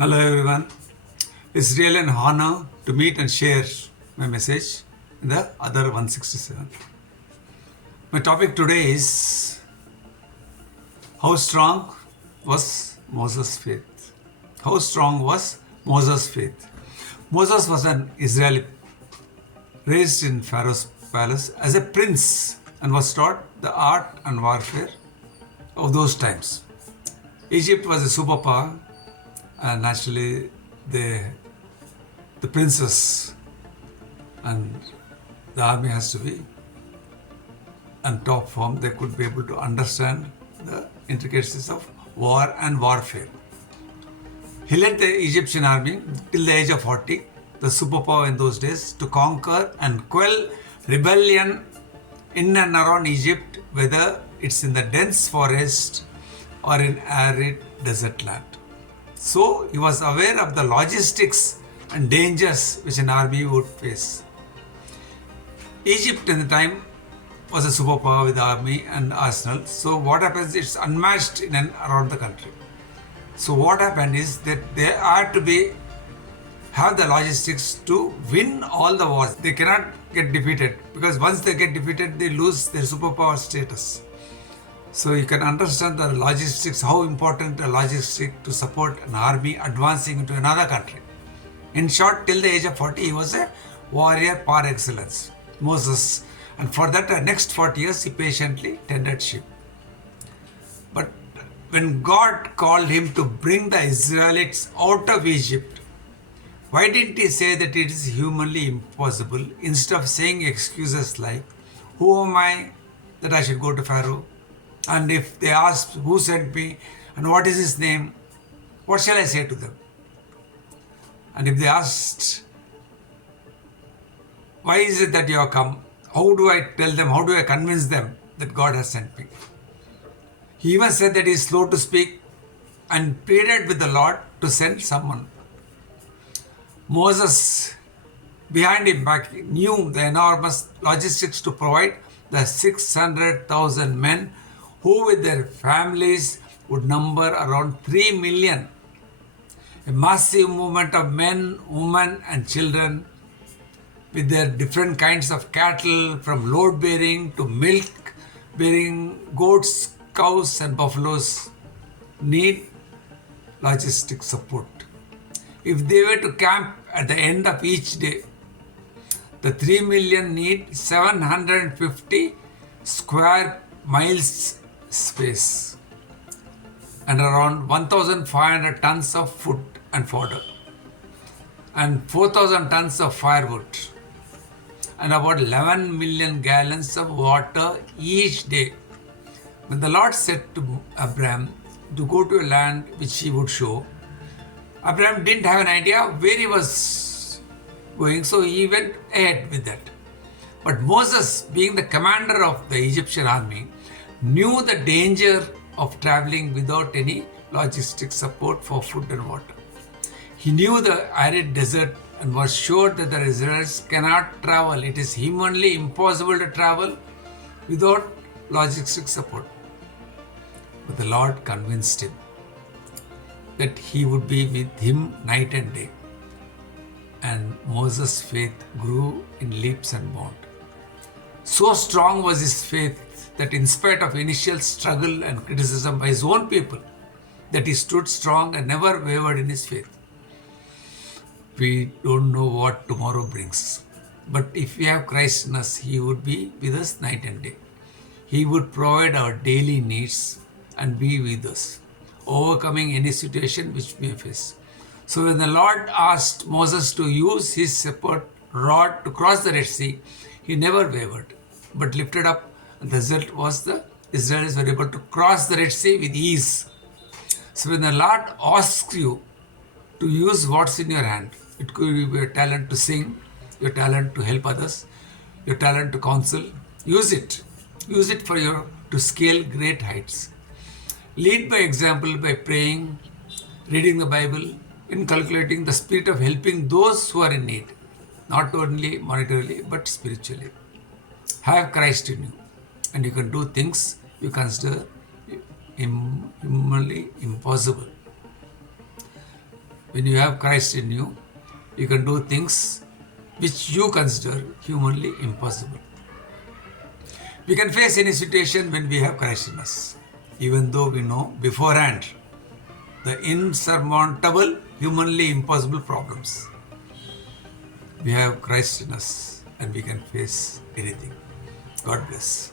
Hello everyone. It's really an honor to meet and share my message in the other 167. My topic today is how strong was Moses' faith? How strong was Moses' faith? Moses was an Israeli raised in Pharaoh's palace as a prince and was taught the art and warfare of those times. Egypt was a superpower, and naturally the princess and the army has to be on top form. They could be able to understand the intricacies of war and warfare. He led the Egyptian army till the age of 40, the superpower in those days, to conquer and quell rebellion in and around Egypt, whether it's in the dense forest or in arid desert land. So he was aware of the logistics and dangers which an army would face. Egypt in the time was a superpower with army and arsenal. So what happens, it's unmatched in and around the country. So what happened is that they are to have the logistics to win all the wars. They cannot get defeated, because once they get defeated, they lose their superpower status. So you can understand the logistics, how important a logistic to support an army advancing into another country. In short, till the age of 40, he was a warrior par excellence, Moses. And for that next 40 years, he patiently tended sheep. But when God called him to bring the Israelites out of Egypt, why didn't he say that it is humanly impossible, instead of saying excuses like, "Who am I that I should go to Pharaoh? And if they ask who sent me and what is his name, what shall I say to them?" And if they asked, "Why is it that you have come?" how do I tell them, how do I convince them that God has sent me? He even said that he is slow to speak and pleaded with the Lord to send someone. Moses, behind him back, knew the enormous logistics to provide the 600,000 men who with their families would number around 3 million. A massive movement of men, women and children with their different kinds of cattle, from load bearing to milk bearing goats, cows and buffaloes, need logistic support. If they were to camp at the end of each day, the 3 million need 750 square miles space and around 1,500 tons of food and fodder and 4,000 tons of firewood and about 11 million gallons of water each day. When the Lord said to Abraham to go to a land which he would show, Abraham didn't have an idea where he was going, so he went ahead with that. But Moses, being the commander of the Egyptian army, knew the danger of traveling without any logistic support for food and water. He knew the arid desert and was sure that the Israelites cannot travel. It is humanly impossible to travel without logistic support. But the Lord convinced him that he would be with him night and day. And Moses' faith grew in leaps and bounds. So strong was his faith that in spite of initial struggle and criticism by his own people, that he stood strong and never wavered in his faith. We don't know what tomorrow brings, but if we have Christ in us, he would be with us night and day. He would provide our daily needs and be with us, overcoming any situation which we face. So when the Lord asked Moses to use his shepherd rod to cross the Red Sea, he never wavered, but lifted up, and the result was the Israelites were able to cross the Red Sea with ease. So when the Lord asks you to use what's in your hand, it could be your talent to sing, your talent to help others, your talent to counsel. Use it. Use it to scale great heights. Lead by example by praying, reading the Bible, inculcating the spirit of helping those who are in need, not only monetarily but spiritually. Have Christ in you, and you can do things you consider humanly impossible. When you have Christ in you, you can do things which you consider humanly impossible. We can face any situation when we have Christ in us, even though we know beforehand the insurmountable, humanly impossible problems. We have Christ in us and we can face anything. God bless.